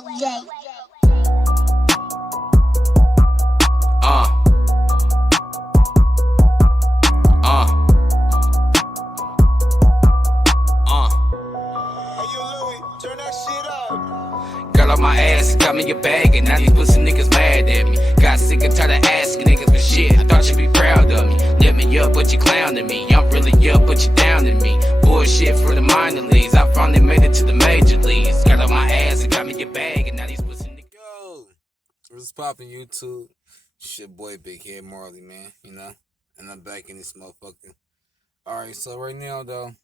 J. Uh, uh, Hey, yo, Louis, turn that shit up. girl on my ass, got me a bag, and now these pussy niggas mad at me. Got sick and tired of asking niggas for shit. I thought you'd be proud of me. Let me up, but you clowning me. I'm really up, but you down to me. Bullshit for the minor leagues. I finally made it to the major leagues. Got on my ass and got me a bag, and now these pussy niggas. Yo, what's poppin' YouTube? It's your boy Bighead Marley, man, you know? And I'm back in this motherfucker. Alright, so right now, though,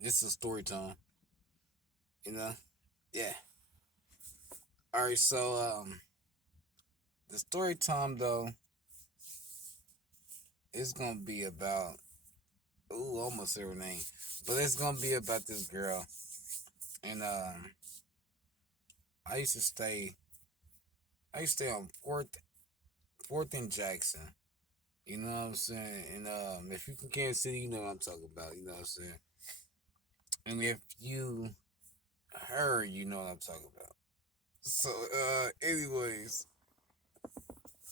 this is story time. You know? Yeah. Alright, so, the story time, though, is gonna be about, almost her name. But it's gonna be about this girl. And, I used to stay on 4th and Jackson. You know what I'm saying? And if you from Kansas City, you know what I'm talking about. You know what I'm saying? And if you heard, you know what I'm talking about. So, anyways,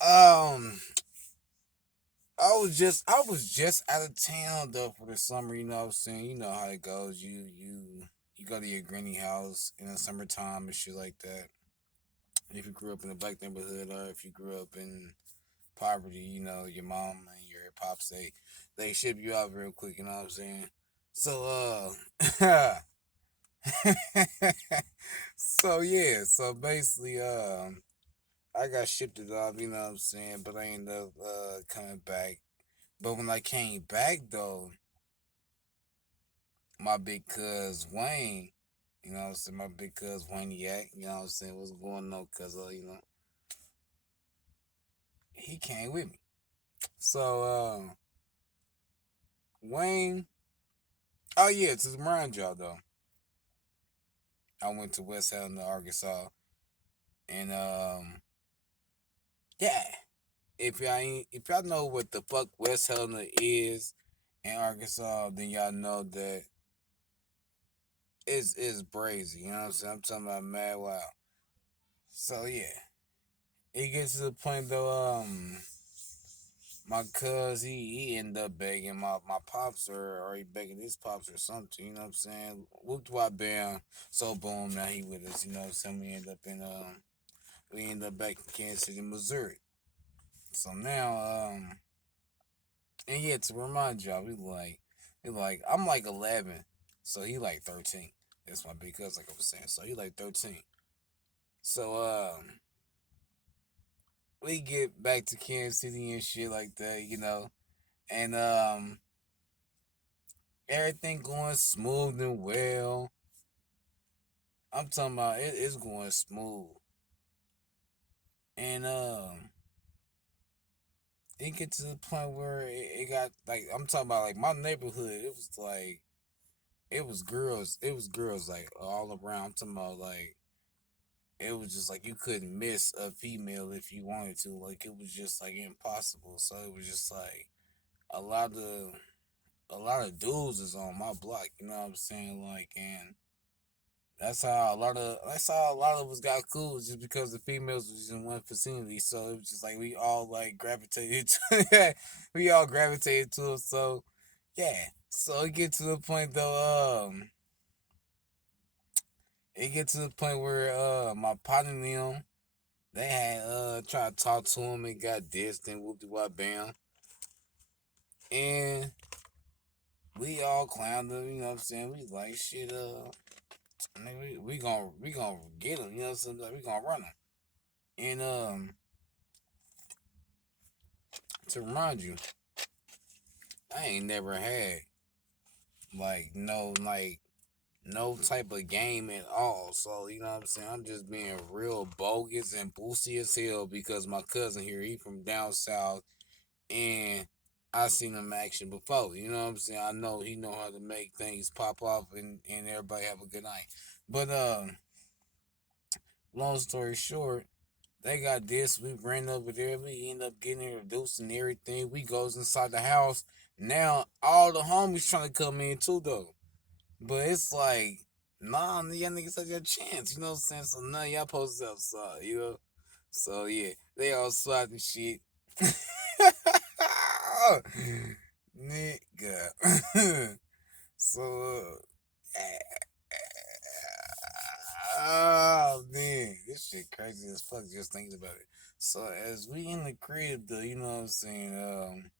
I was just out of town though for the summer. You know what I'm saying? You know how it goes. You go to your granny house in the summertime and shit like that. And if you grew up in a black neighborhood or if you grew up in poverty, you know, your mom and your pops, they ship you out real quick, you know what I'm saying? So, so yeah, so basically, I got shipped it off, you know what I'm saying? But I ended up, coming back. But when I came back, though, my big cuz Wayne, you know what I'm saying? My big cuz Wayniac, you know what I'm saying? What's going on? Cuz, you know, he came with me. So, Wayne, oh yeah, to remind y'all though, I went to West Helena, Arkansas, and yeah, if y'all know what the fuck West Helena is in Arkansas, then y'all know that it's brazy. You know what I'm saying? I'm talking about mad wild. So yeah, it gets to the point though. My cuz he ended up begging my pops or he begging his pops or something, you know what I'm saying? Whooped wide bam. So boom, now he with us, you know what I'm saying? We end up back in Kansas City, Missouri. So now, and yeah, to remind y'all, I'm like 11, so he like 13. That's my big cuz, like I was saying. So he like 13. So we get back to Kansas City and shit like that, you know, and everything going smooth and well. I'm talking about it's going smooth. And it get to the point where it got like I'm talking about like my neighborhood, it was girls like all around. I'm talking about like it was just like you couldn't miss a female if you wanted to. Like it was just like impossible. So it was just like a lot of dudes is on my block, you know what I'm saying? Like, and that's how a lot of us got cool, just because the females was in one vicinity. So it was just like we all like gravitated to we all gravitated to it. So yeah. So it get to the point though, it get to the point where my partner and them, they had tried to talk to him and got dissed and whooped wop bam. And we all clowned him, you know what I'm saying? We like shit nigga, we gonna get him, you know what I'm saying? Like, we gonna run him. And to remind you, I ain't never had like no type of game at all. So you know what I'm saying? I'm just being real bogus and boosty as hell because my cousin here, he from down south, and I seen him action before. You know what I'm saying? I know he know how to make things pop off and everybody have a good night. But long story short, they got this. We ran over there. We end up getting introduced and everything. We goes inside the house. Now all the homies trying to come in too though. But it's like Nah, y'all niggas had your chance, you know what I'm saying? So none of y'all posted outside, you know? So yeah, they all swat and shit. Nigga. So, oh man, this shit crazy as fuck just thinking about it. So as we in the crib though, you know what I'm saying?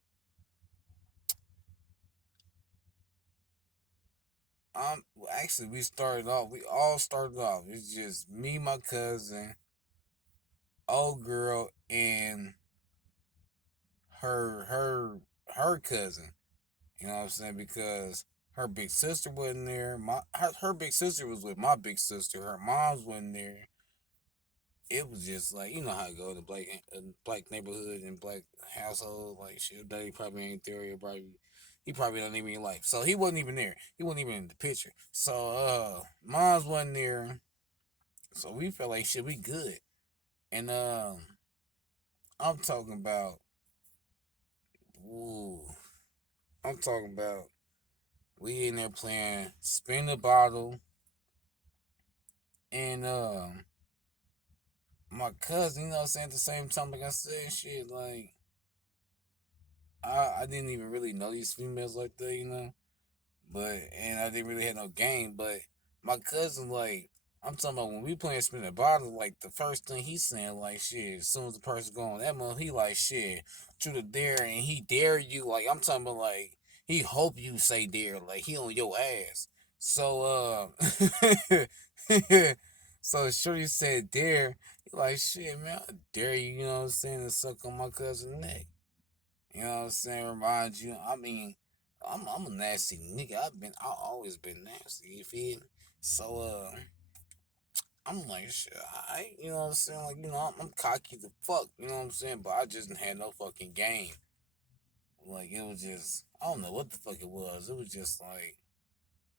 Actually we started off. We all started off. It's just me, my cousin, old girl, and her her her cousin. You know what I'm saying? Because her big sister wasn't there. Her big sister was with my big sister. Her mom's wasn't there. It was just like you know how it go in the black neighborhood and black household. Like shit, daddy probably ain't there. He probably don't even in life. So he wasn't even there. He wasn't even in the picture. So mom's wasn't there. So we felt like shit. We good. And I'm talking about. Ooh, I'm talking about. We in there playing spin the bottle, and my cousin, you know what I'm saying, at the same time, like I said, shit, like I didn't even really know these females like that, you know. But and I didn't really have no game, but my cousin, like, I'm talking about when we playing spin the bottle, like the first thing he saying, like shit, as soon as the person go on that month, he like shit, to the dare and he dare you, like I'm talking about like he hope you say dare, like he on your ass. So so Shorty said dare, he like shit man, I dare you, you know what I'm saying, to suck on my cousin's neck. You know what I'm saying? Remind you. I mean, I'm a nasty nigga. I always been nasty. You feel me? So I'm like shit. You know what I'm saying? Like you know, I'm cocky the fuck. You know what I'm saying? But I just had no fucking game. Like it was just I don't know what the fuck it was. It was just like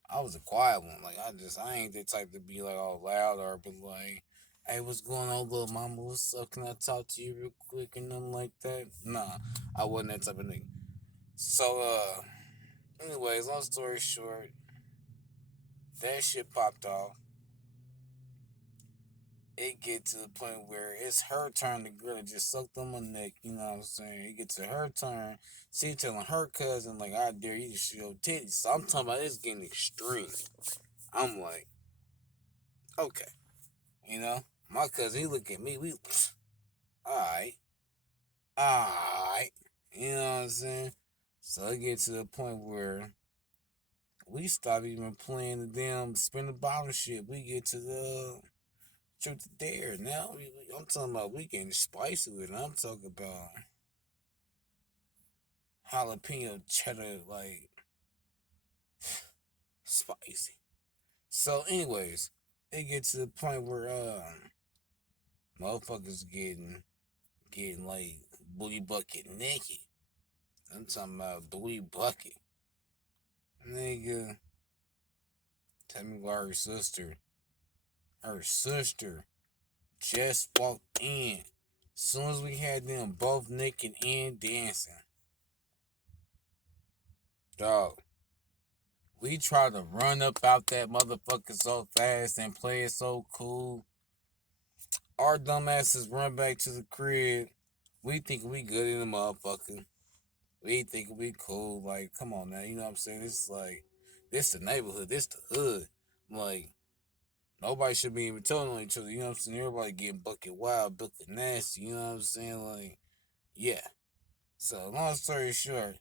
I was a quiet one. Like I ain't the type to be like all loud or be like, hey, what's going on, little mama? What's up? Can I talk to you real quick and nothing like that? Nah, I wasn't that type of nigga. So anyways, long story short, that shit popped off. It get to the point where it's her turn to girl to just sucked on my neck, you know what I'm saying? It get to her turn. She telling her cousin, like, I dare you to show your titties. So I'm talking about it's getting extreme. I'm like, okay. You know? My cousin, he look at me, we alright. Alright. You know what I'm saying? So it get to the point where we stop even playing the damn spin the bottle shit. We get to the truth or dare. Now I'm talking about we getting spicy with it. I'm talking about jalapeno cheddar, like spicy. So, anyways, it gets to the point where motherfuckers getting like booty bucket naked. I'm talking about booty bucket. Nigga, tell me why her sister just walked in. Soon as we had them both naked and dancing. Dog. We try to run up out that motherfucker so fast and play it so cool. Our dumbasses run back to the crib. We think we good in the motherfucker. We think we cool. Like, come on now. You know what I'm saying? This is like, this the neighborhood. This the hood. Like, nobody should be even telling on each other. You know what I'm saying? Everybody getting bucket wild, bucket nasty. You know what I'm saying? Like, yeah. So, long story short,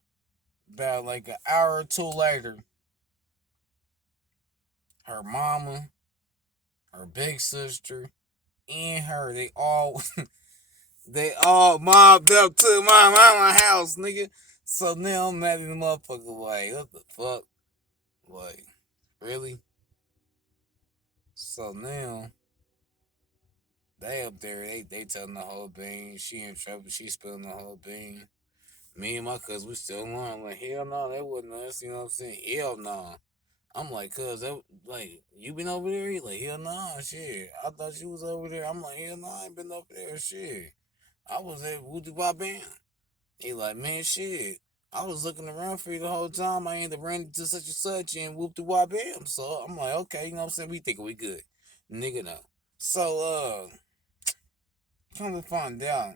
about like an hour or two later, her mama, her big sister, and her, they all mobbed up to my mama house, nigga. So now I'm mad at the motherfucker, like, what the fuck? Like, really? So now, they up there, they telling the whole bean. She in trouble, she spilling the whole bean. Me and my cousin, we still on. Like, hell no, that wasn't us, you know what I'm saying? Hell no. I'm like, cuz, that, like, you been over there? He like, hell no, shit. I thought you was over there. I'm like, hell no, I ain't been over there, shit. I was at Woody Wah Bam. He like, man, shit. I was looking around for you the whole time. I ended up running to such and such and whoop the wop bam. So I'm like, okay, you know what I'm saying? We think we good. Nigga, no. So, come to find out,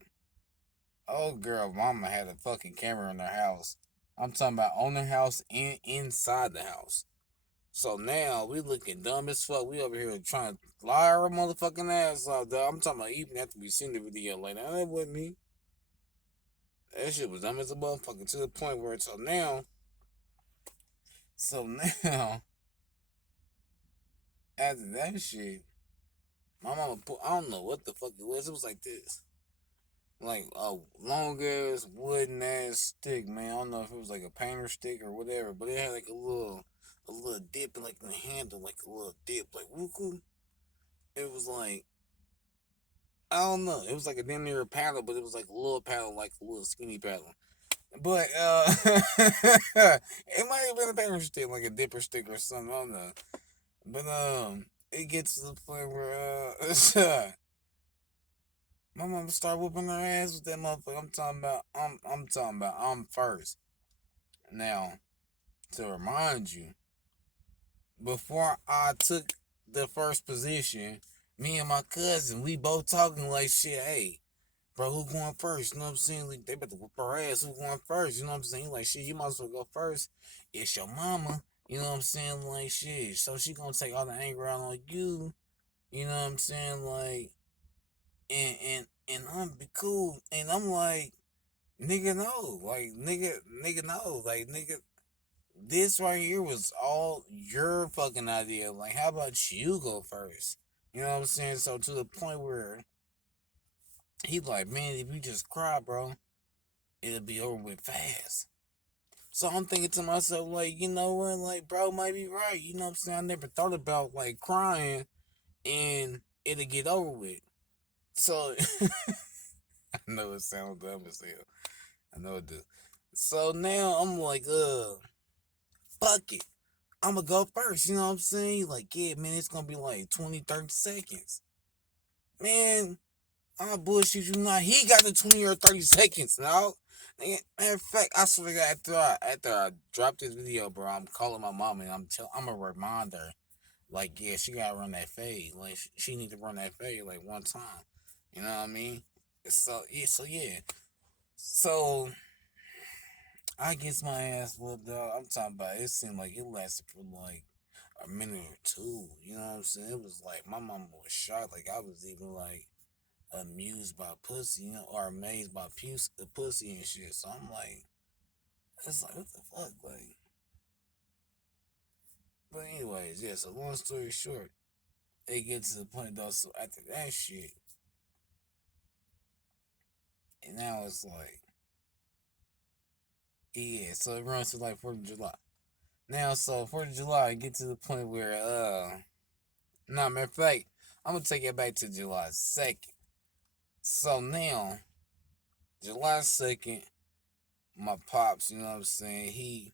old girl mama had a fucking camera in her house. I'm talking about on the house and inside the house. So now we looking dumb as fuck. We over here trying to lie our motherfucking ass off, dog. I'm talking about even after we seen the video like that wasn't me. That shit was dumb as a motherfucker to the point where so now after that shit, my mama put I don't know what the fuck it was. It was like this. Like a long ass wooden ass stick, man. I don't know if it was like a painter stick or whatever, but it had like a little dip like in the handle, like a little dip, like woohoo. It was like I don't know. It was like a damn near a paddle, but it was like a little paddle, like a little skinny paddle. But it might have been a painter stick, like a dipper stick or something. I don't know. But it gets to the point where my mama start whooping her ass with that motherfucker. I'm talking about I'm first. Now, to remind you, before I took the first position, me and my cousin, we both talking like shit, hey, bro, who going first? You know what I'm saying? Like, they about to whoop her ass. Who going first? You know what I'm saying? Like, shit, you might as well go first. It's your mama. You know what I'm saying? Like, shit. So she gonna take all the anger out on you. You know what I'm saying? Like, and I'm be cool. And I'm like, nigga, no. Like, nigga, no. Like, nigga, this right here was all your fucking idea. Like, how about you go first? You know what I'm saying? So to the point where he like, man, if you just cry, bro, it'll be over with fast. So I'm thinking to myself, like, you know what, like, bro might be right. You know what I'm saying? I never thought about like crying and it'll get over with. So I know it sounds dumb as hell. I know it does. So now I'm like, fuck it. I'm gonna go first. You know what I'm saying? Like, yeah, man, it's gonna be like 20, 30 seconds. Man, I bullshit you not. He got the 20 or 30 seconds now. Matter of fact, I swear to God, after I dropped this video, bro, I'm calling my mom and I'm gonna remind her, like, yeah, she gotta run that fade. Like, she need to run that fade like one time. You know what I mean? So yeah. So I gets my ass whooped, dog. I'm talking about it seemed like it lasted for like a minute or two. You know what I'm saying? It was like my mama was shocked. Like I was even like amused by pussy, you know, or amazed by pussy and shit. So I'm like, it's like, what the fuck? Like, but anyways, yeah, so long story short, it gets to the point though, so after that shit, and now it's like, yeah, so it runs to like 4th of July. Now, so 4th of July, get to the point where, nah, matter of fact, I'm gonna take it back to July 2nd. So now, July 2nd, my pops, you know what I'm saying, he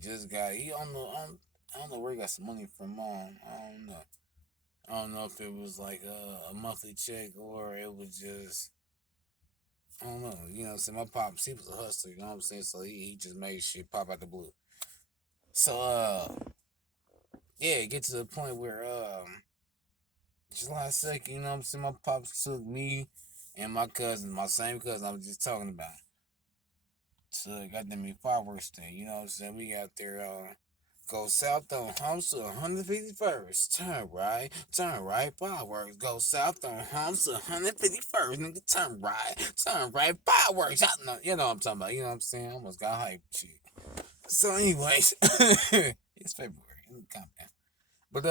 just got, I don't know where he got some money from mom. I don't know. I don't know if it was like a monthly check or it was just, I don't know. You know what I'm saying? My pops, he was a hustler, you know what I'm saying? So he just made shit pop out the blue. So, yeah, get to the point where, July 2nd, you know what I'm saying? My pops took me and my cousin, my same cousin I was just talking about, to goddamn fireworks thing. You know what I'm saying? We got there, go south on Humps to 151st. Turn right, fireworks. Go south on Humps to 151st. Nigga, turn right, fireworks. I know, you know what I'm talking about. You know what I'm saying? I almost got hyped shit. So, anyways, it's February. Calm down. But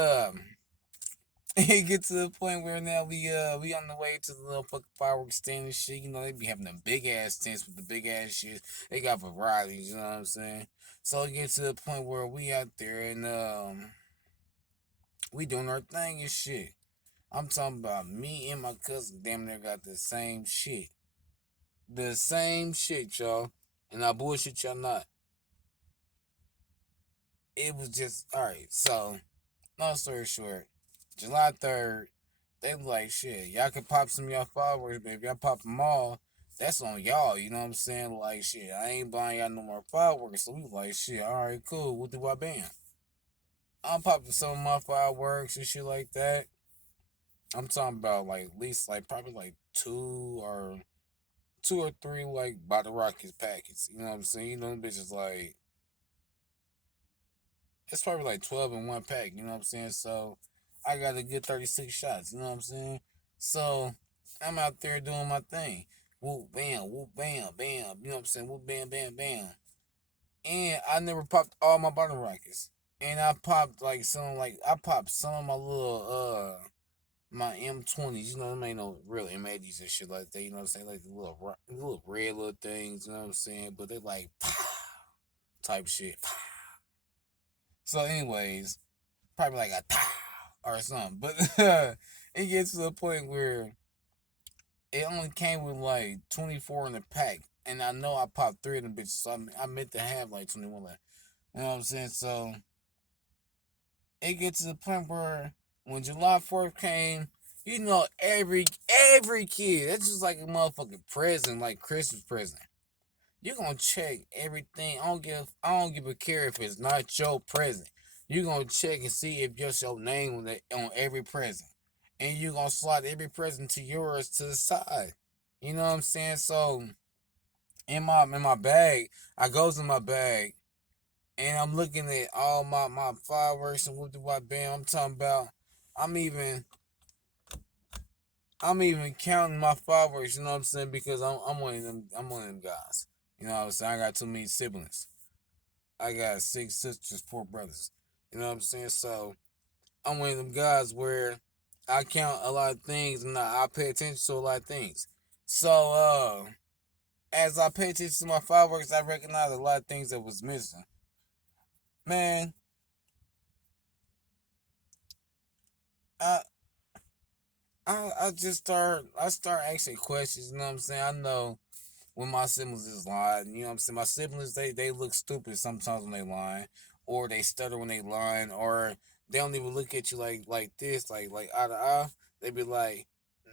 it gets to the point where now we on the way to the little fucking fireworks stand and shit. You know, they be having them big ass tents with the big ass shit. They got varieties, you know what I'm saying? So it gets to the point where we out there and we doing our thing and shit. I'm talking about me and my cousin damn near got the same shit. The same shit, y'all. And I bullshit y'all not. It was just alright, so long story short, July 3rd, they was like, shit, y'all can pop some of y'all fireworks, but if y'all pop them all, that's on y'all, you know what I'm saying? Like, shit, I ain't buying y'all no more fireworks. So we like, shit, alright, cool. What do I ban? I'm popping some of my fireworks and shit like that. I'm talking about, like, at least, like, probably, like, two or three, like, by the Rockets packets. You know what I'm saying? You know, them bitches, like, it's probably, like, 12 in one pack. You know what I'm saying? So, I got a good 36 shots. You know what I'm saying? So, I'm out there doing my thing. Whoop, bam, whoop, bam, bam. You know what I'm saying? Whoop, bam, bam, bam. And I never popped all my bottle rockets. And I popped I popped some of my little my M20s. You know, them ain't no real M80s and shit like that. You know what I'm saying? Like the little red little things. You know what I'm saying? But they like type shit. So, anyways, probably like a or something. But it gets to the point where it only came with like 24 in the pack. And I know I popped three of them bitches. So I meant to have like 21 left. You know what I'm saying? So it gets to the point where when July 4th came, you know, every kid, that's just like a motherfucking present, like Christmas present. You're gonna check everything. I don't give a care if it's not your present. You're gonna check and see if just your name on every present. And you're gonna slide every present to yours to the side. You know what I'm saying? So in my bag, I goes in my bag and I'm looking at all my fireworks and what do I bam. I'm talking about I'm even I'm even counting my fireworks, you know what I'm saying? Because I'm one of them guys. You know what I'm saying? I got too many siblings. I got 6 sisters, 4 brothers. You know what I'm saying? So I'm one of them guys where I count a lot of things and I pay attention to a lot of things. So as I pay attention to my fireworks, I recognize a lot of things that was missing. Man, I I start asking questions, you know what I'm saying? I know when my siblings is lying, you know what I'm saying? My siblings they look stupid sometimes when they lying, or they stutter when they lying, or they don't even look at you like this, like eye to eye. They be like,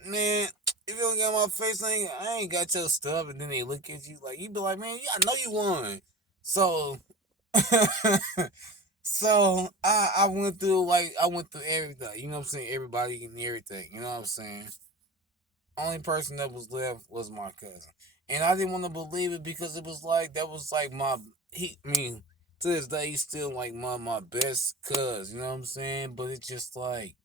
man, if you don't get my face, I ain't got your stuff, and then they look at you like you be like, man, yeah, I know you won. So so I went through everything, you know what I'm saying? Everybody and everything, you know what I'm saying? Only person that was left was my cousin. And I didn't want to believe it because it was like that was like I mean, to this day he's still like my best cuz, you know what I'm saying? But it's just like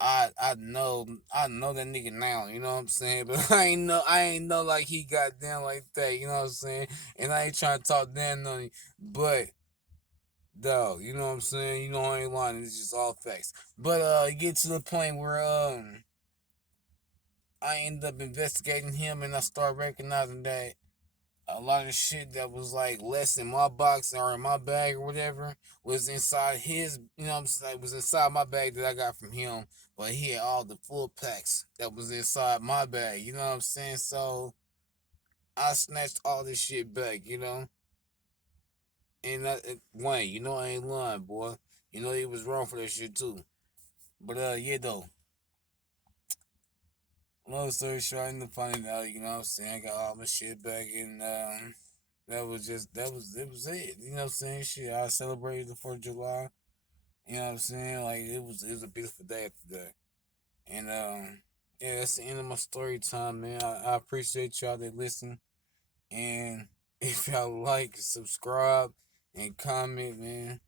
I know that nigga now, you know what I'm saying? But I ain't know like he got down like that, you know what I'm saying? And I ain't trying to talk down on him, but though, you know what I'm saying? You know I ain't lying, it's just all facts. But get to the point where I ended up investigating him and I started recognizing that a lot of shit that was like less in my box or in my bag or whatever was inside his, you know what I'm saying, was inside my bag that I got from him. But he had all the full packs that was inside my bag, you know what I'm saying? So I snatched all this shit back, you know? And Wayne, you know I ain't lying, boy. You know he was wrong for that shit too. But yeah though. Long story short, I ended up finding out, you know what I'm saying? I got all my shit back and it was it. You know what I'm saying? Shit, I celebrated the 4th of July. You know what I'm saying? Like it was a beautiful day after that. And yeah, that's the end of my story time, man. I appreciate y'all that listen. And if y'all like, subscribe, and comment, man,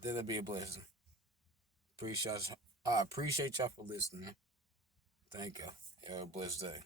that'll be a blessing. Appreciate I appreciate y'all for listening. Thank you. Have a blessed day.